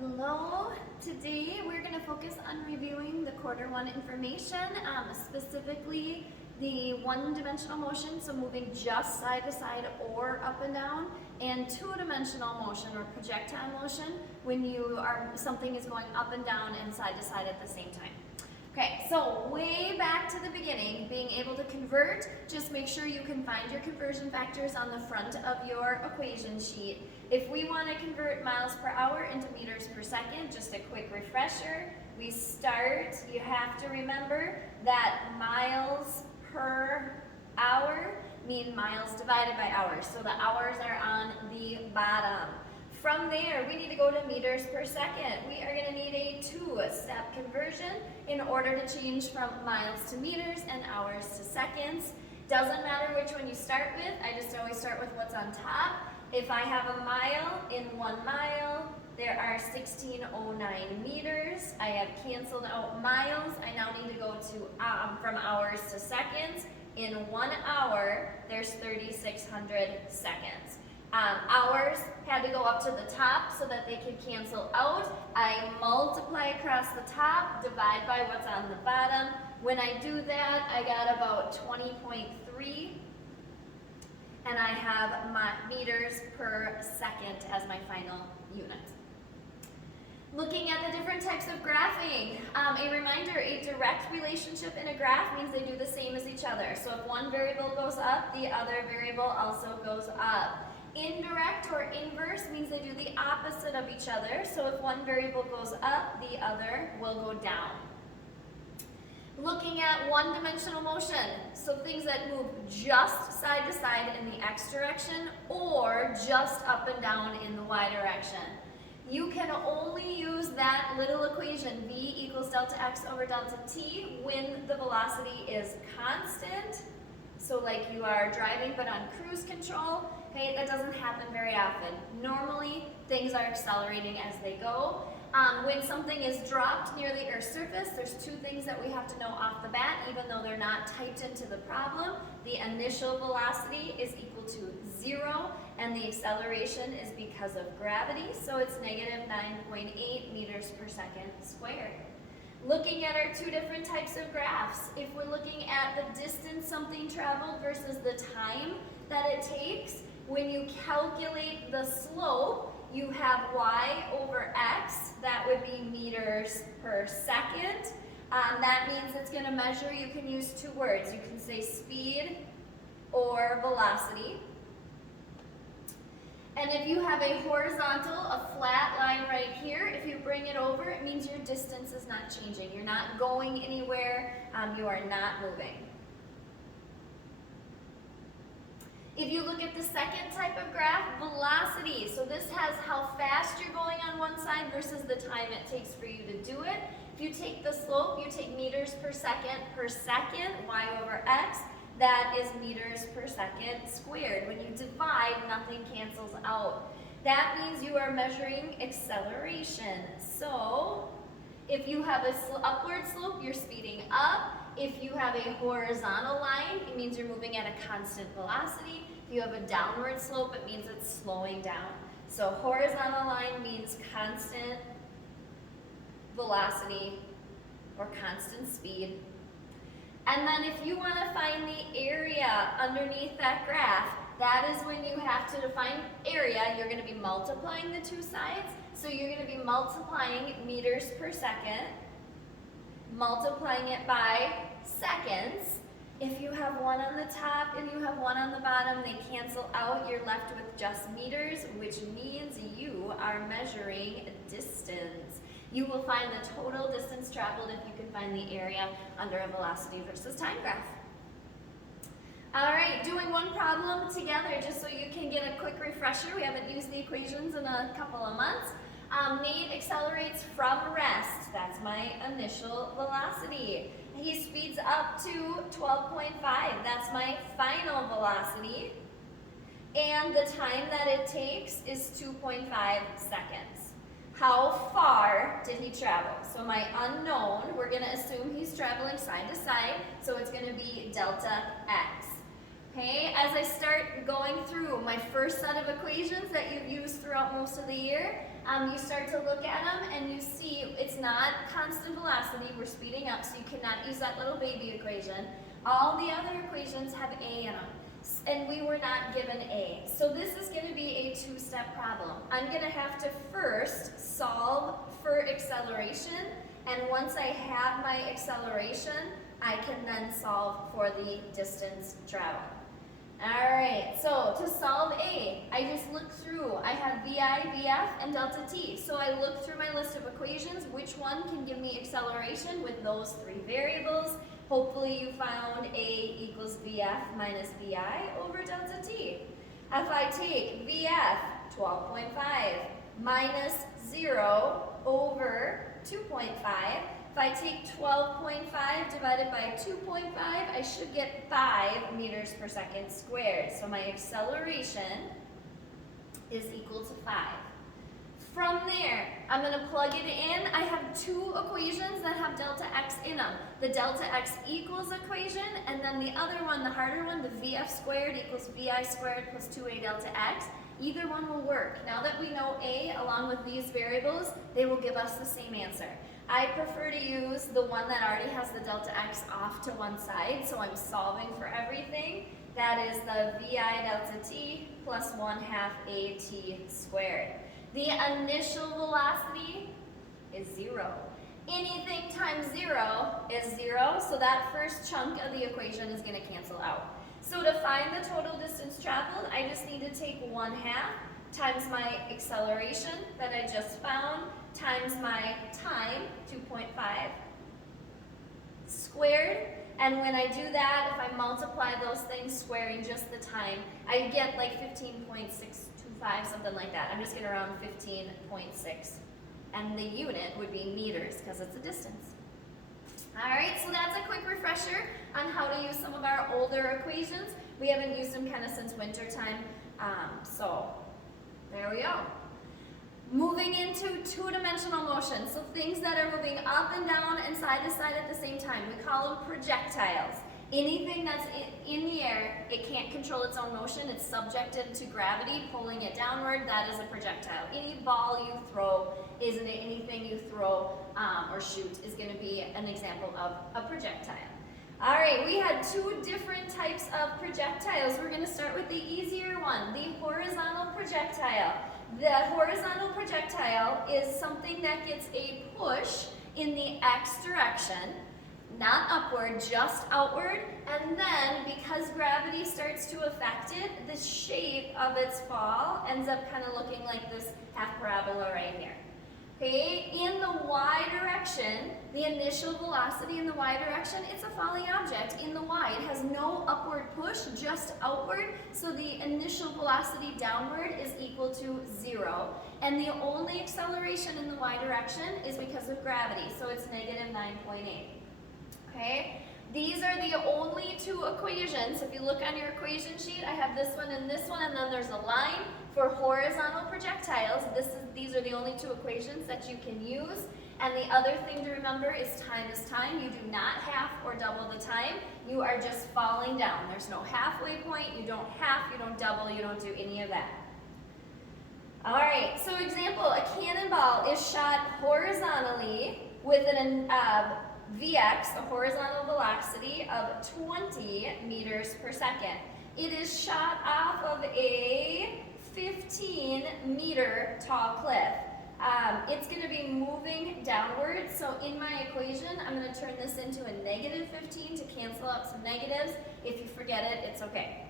Hello, today we're going to focus on reviewing the quarter one information, specifically the one-dimensional motion, so moving just side to side or up and down, and two-dimensional motion or projectile motion when something is going up and down and side to side at the same time. Okay, so way back to the beginning, being able to convert, just make sure you can find your conversion factors on the front of your equation sheet. If we want to convert miles per hour into meters per second, just a quick refresher, we start, you have to remember that miles per hour mean miles divided by hours, so the hours are on the bottom. From there, we need to go to meters per second. We are going to need a two-step conversion in order to change from miles to meters and hours to seconds. Doesn't matter which one you start with, I just always start with what's on top. If I have a mile, in 1 mile, there are 1609 meters. I have canceled out miles. I now need to go to from hours to seconds. In 1 hour, there's 3,600 seconds. Hours had to go up to the top so that they could cancel out. I multiply across the top, divide by what's on the bottom. When I do that, I got about 20.3, and I have my meters per second as my final unit. Looking at the different types of graphing, a reminder, a direct relationship in a graph means they do the same as each other. So if one variable goes up, the other variable also goes up. Indirect or inverse means they do the opposite of each other. So if one variable goes up, the other will go down. Looking at one-dimensional motion, so things that move just side to side in the x direction or just up and down in the y direction. You can only use that little equation, v equals delta x over delta t, when the velocity is constant. So like you are driving but on cruise control. Okay, that doesn't happen very often. Normally, things are accelerating as they go. When something is dropped near the Earth's surface, there's two things that we have to know off the bat, even though they're not typed into the problem. The initial velocity is equal to 0, and the acceleration is because of gravity, so it's negative 9.8 meters per second squared. Looking at our two different types of graphs, if we're looking at the distance something traveled versus the time that it takes, when you calculate the slope, you have y over x, that would be meters per second. That means it's going to measure, you can use two words. You can say speed or velocity. And if you have a horizontal, a flat line right here, if you bring it over, it means your distance is not changing. You're not going anywhere, you are not moving. If you look at the second type of graph, velocity. So this has how fast you're going on one side versus the time it takes for you to do it. If you take the slope, you take meters per second, y over x. That is meters per second squared. When you divide, nothing cancels out. That means you are measuring acceleration. So if you have an upward slope, you're speeding up. If you have a horizontal line, it means you're moving at a constant velocity. If you have a downward slope, it means it's slowing down. So horizontal line means constant velocity or constant speed. And then if you want to find the area underneath that graph, that is when you have to define area. You're going to be multiplying the two sides. So you're going to be multiplying meters per second, multiplying it by seconds. If you have one on the top and you have one on the bottom, they cancel out. You're left with just meters, which means you are measuring distance. You will find the total distance traveled if you can find the area under a velocity versus time graph. All right, doing one problem together just so you can get a quick refresher. We haven't used the equations in a couple of months. Nate accelerates from rest. That's my initial velocity. He speeds up to 12.5. That's my final velocity. And the time that it takes is 2.5 seconds. How far did he travel? So my unknown, we're going to assume he's traveling side to side, so it's going to be delta x. Okay, as I start going through my first set of equations that you've used throughout most of the year, you start to look at them and you see it's not constant velocity, we're speeding up, so you cannot use that little baby equation. All the other equations have A in them, and we were not given A. So this is going to be a two-step problem. I'm going to have to first solve for acceleration, and once I have my acceleration, I can then solve for the distance traveled. Alright, so to solve A, I just look through. I have VI, VF, and delta T. So I look through my list of equations, which one can give me acceleration with those three variables. Hopefully you found A equals VF minus VI over delta T. If I take VF, 12.5, minus 0 over 2.5, if I take 12.5 divided by 2.5, I should get 5 meters per second squared. So my acceleration is equal to 5. From there, I'm going to plug it in. I have two equations that have delta x in them. The delta x equals equation, and then the other one, the harder one, the VF squared equals VI squared plus 2A delta x. Either one will work. Now that we know A along with these variables, they will give us the same answer. I prefer to use the one that already has the delta x off to one side, so I'm solving for everything. That is the VI delta t plus 1/2 AT squared. The initial velocity is 0. Anything times 0 is 0, so that first chunk of the equation is going to cancel out. So to find the total distance traveled, I just need to take 1/2 times my acceleration that I just found times my time, 2.5, squared. And when I do that, if I multiply those things, squaring just the time, I get like 15.625, something like that. I'm just going to round 15.6. And the unit would be meters because it's a distance. All right, so that's a quick refresher on how to use some of our older equations. We haven't used them kind of since winter time, so there we go. Moving into two-dimensional motion, so things that are moving up and down and side to side at the same time. We call them projectiles. Anything that's in the air, it can't control its own motion. It's subjected to gravity, pulling it downward. That is a projectile. Any ball you throw, anything you throw or shoot is going to be an example of a projectile. All right, we had two different types of projectiles. We're going to start with the easier one, the horizontal projectile. The horizontal projectile is something that gets a push in the x direction, not upward, just outward, and then because gravity starts to affect it, the shape of its fall ends up kind of looking like this half parabola right here. Okay, in the y direction, the initial velocity in the y direction, it's a falling object in the y. It has no upward push, just outward, so the initial velocity downward is equal to 0. And the only acceleration in the y direction is because of gravity, so it's negative 9.8. Okay, these are the only two equations. If you look on your equation sheet, I have this one, and then there's a line for horizontal projectiles. These are the only two equations that you can use. And the other thing to remember is time is time. You do not half or double the time. You are just falling down. There's no halfway point. You don't half, you don't double, you don't do any of that. All right, so example, a cannonball is shot horizontally with an Vx, a horizontal velocity of 20 meters per second. It is shot off of a 15-meter tall cliff. It's going to be moving downward, so in my equation, I'm going to turn this into a negative 15 to cancel out some negatives. If you forget it, it's okay.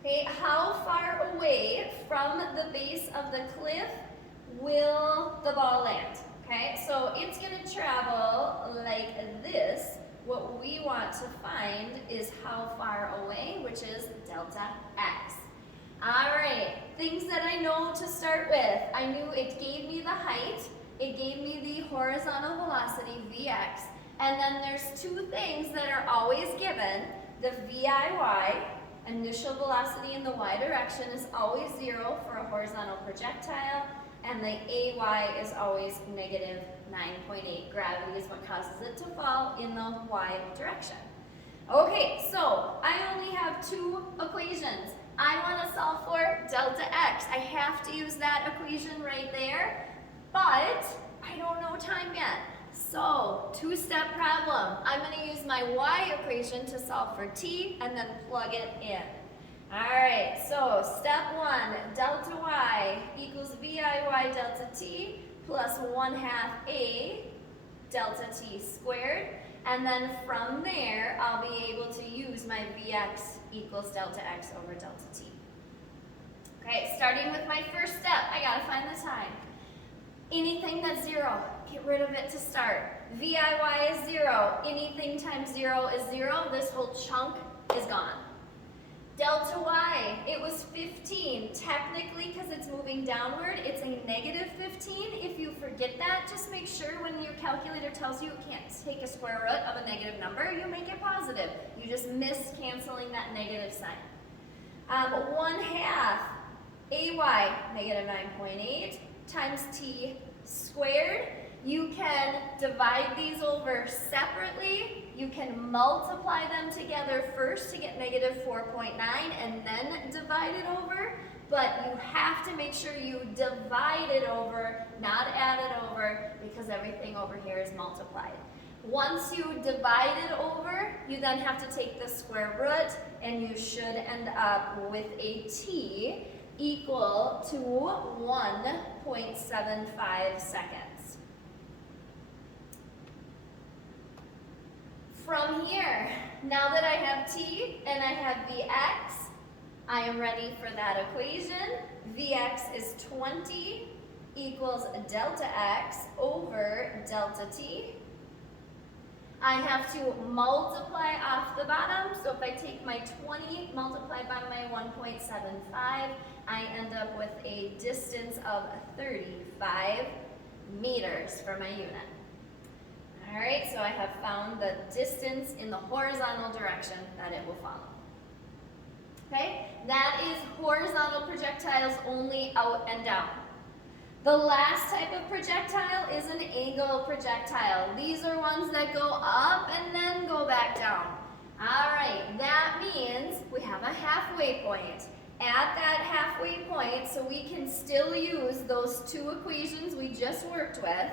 Okay, how far away from the base of the cliff will the ball land? Okay, so it's going to travel like this. What we want to find is how far away, which is delta x. All right, things that I know to start with. I knew it gave me the height, it gave me the horizontal velocity, Vx, and then there's two things that are always given. The VIY, initial velocity in the y direction, is always 0 for a horizontal projectile, and the AY is always negative 9.8. Gravity is what causes it to fall in the y direction. Okay, so I only have two equations. I want to solve for delta x. I have to use that equation right there, but I don't know time yet. So, two-step problem. I'm going to use my y equation to solve for t and then plug it in. Alright, so step one, delta y equals VIY delta t plus 1/2 a delta t squared. And then from there, I'll be able to use my Vx equals delta x over delta t. Okay, starting with my first step, I gotta find the time. Anything that's 0, get rid of it to start. VIY is 0, anything times 0 is 0, this whole chunk is gone. Delta y, it was 15. Technically, because it's moving downward, it's a negative 15. If you forget that, just make sure when your calculator tells you it can't take a square root of a negative number, you make it positive. You just miss canceling that negative sign. 1/2 ay, negative 9.8, times t squared. You can divide these over separately. You can multiply them together first to get negative 4.9 and then divide it over. But you have to make sure you divide it over, not add it over, because everything over here is multiplied. Once you divide it over, you then have to take the square root, and you should end up with a t equal to 1.75 seconds. From here, now that I have t and I have Vx, I am ready for that equation. Vx is 20 equals delta x over delta t. I have to multiply off the bottom, so if I take my 20 multiplied by my 1.75, I end up with a distance of 35 meters for my unit. All right, so I have found the distance in the horizontal direction that it will follow. Okay, that is horizontal projectiles only, out and down. The last type of projectile is an angle projectile. These are ones that go up and then go back down. All right, that means we have a halfway point. At that halfway point, so we can still use those two equations we just worked with,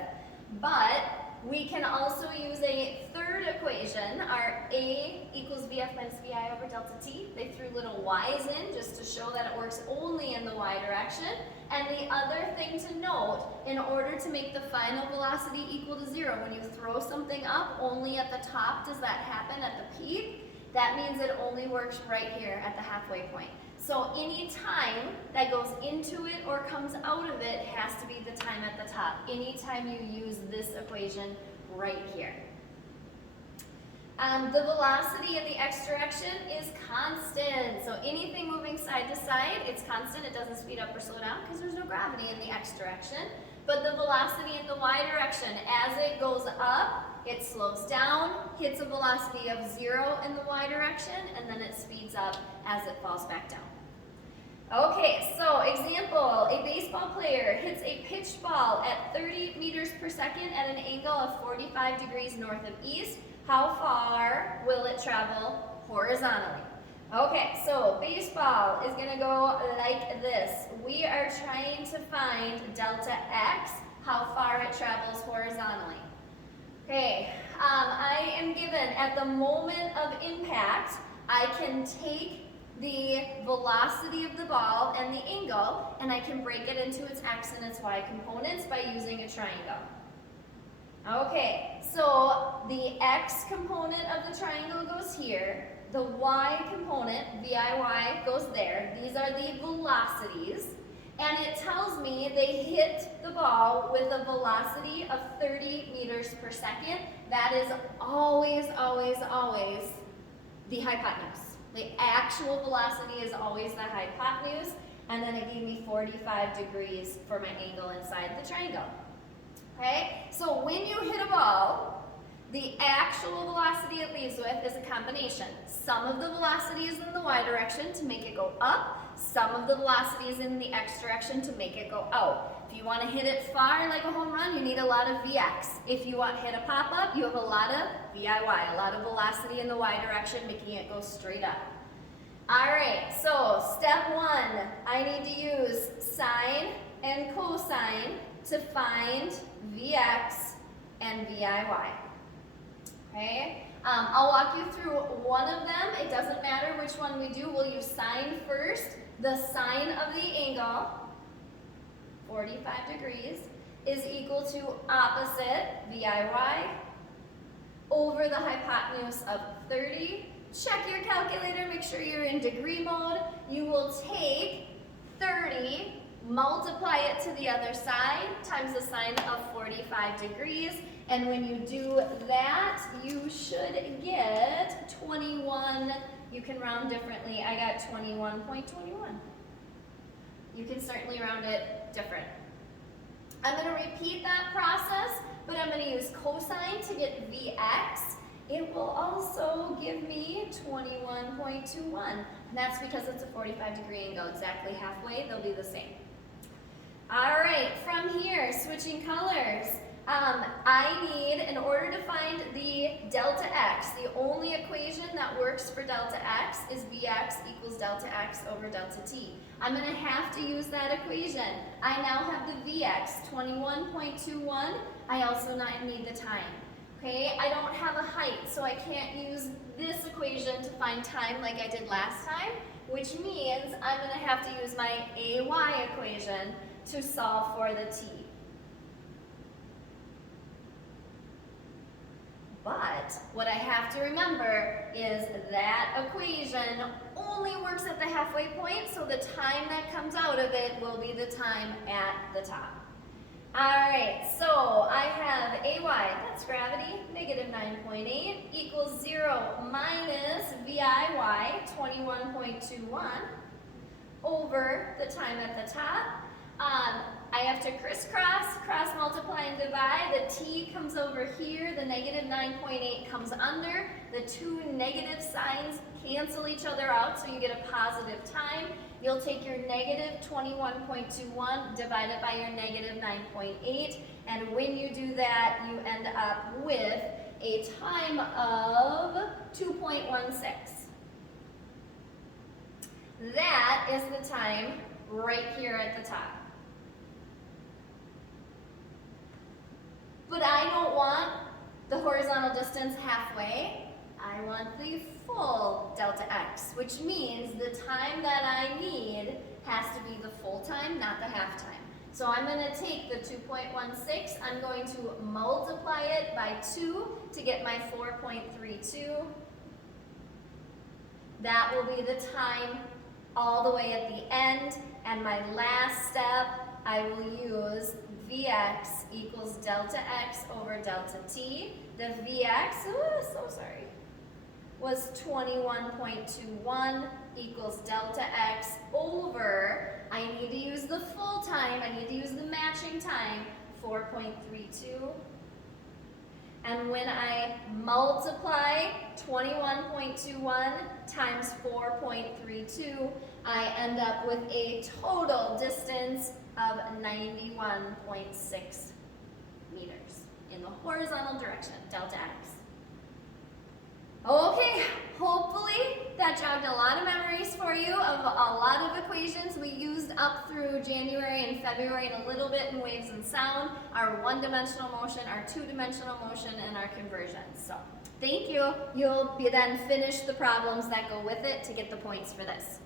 but we can also use a third equation, our A equals VF minus VI over delta t. They threw little y's in just to show that it works only in the y direction. And the other thing to note, in order to make the final velocity equal to 0, when you throw something up, only at the top does that happen at the peak. That means it only works right here at the halfway point. So any time that goes into it or comes out of it has to be the time at the top. Anytime you use this equation right here. The velocity in the x direction is constant. So anything moving side to side, it's constant. It doesn't speed up or slow down because there's no gravity in the x direction. But the velocity in the y direction, as it goes up, it slows down, hits a velocity of 0 in the y direction, and then it speeds up as it falls back down. Okay, so example, a baseball player hits a pitched ball at 30 meters per second at an angle of 45 degrees north of east. How far will it travel horizontally? Okay, so baseball is going to go like this. We are trying to find delta x, how far it travels horizontally. Okay, I am given at the moment of impact, I can take the velocity of the ball and the angle, and I can break it into its x and its y components by using a triangle. Okay, so the x component of the triangle goes here. The y component, VIY, goes there. These are the velocities. And it tells me they hit the ball with a velocity of 30 meters per second. That is always, always, always the hypotenuse. The actual velocity is always the hypotenuse. And then it gave me 45 degrees for my angle inside the triangle. Okay, so when you hit a ball, the actual velocity it leaves with is a combination. Some of the velocity is in the y direction to make it go up. some of the velocity is in the x direction to make it go out. If you want to hit it far like a home run, you need a lot of Vx. If you want to hit a pop-up, you have a lot of VIY, a lot of velocity in the y direction, making it go straight up. All right, so step one, I need to use sine and cosine to find Vx and VIY. Okay? I'll walk you through one of them. It doesn't matter which one we do. We'll use sine first. The sine of the angle, 45 degrees, is equal to opposite, VIY, over the hypotenuse of 30. Check your calculator, make sure you're in degree mode. You will take 30, multiply it to the other side, times the sine of 45 degrees. And when you do that, you should get 21. You can round differently. I got 21.21. You can certainly round it different. I'm going to repeat that process, but I'm going to use cosine to get Vx. It will also give me 21.21. And that's because it's a 45-degree angle, exactly halfway. They'll be the same. All right, from here, switching colors. I need, in order to find the delta x, the only equation that works for delta x is Vx equals delta x over delta t. I'm going to have to use that equation. I now have the Vx, 21.21. I also need the time. Okay, I don't have a height, so I can't use this equation to find time like I did last time, which means I'm going to have to use my AY equation to solve for the t. But what I have to remember is that equation only works at the halfway point, so the time that comes out of it will be the time at the top. All right, so I have AY, that's gravity, negative 9.8, equals 0 minus VIY, 21.21, over the time at the top. I have to crisscross, cross multiply and divide. The t comes over here, the negative 9.8 comes under. The two negative signs cancel each other out, so you get a positive time. You'll take your negative 21.21 divided by your negative 9.8, and when you do that, you end up with a time of 2.16. That is the time right here at the top. But I don't want the horizontal distance halfway. I want the full delta x, which means the time that I need has to be the full time, not the half time. So I'm going to take the 2.16, I'm going to multiply it by 2 to get my 4.32. That will be the time all the way at the end, and my last step, I will use Vx equals delta x over delta t. The Vx, was 21.21 equals delta x over, I need to use the full time, I need to use the matching time, 4.32. And when I multiply 21.21 times 4.32, I end up with a total distance of 91.6 meters in the horizontal direction, delta x. Okay, hopefully that jogged a lot of memories for you of a lot of equations we used up through January and February and a little bit in waves and sound, our one-dimensional motion, our two-dimensional motion, and our conversions. So thank you. You'll then finish the problems that go with it to get the points for this.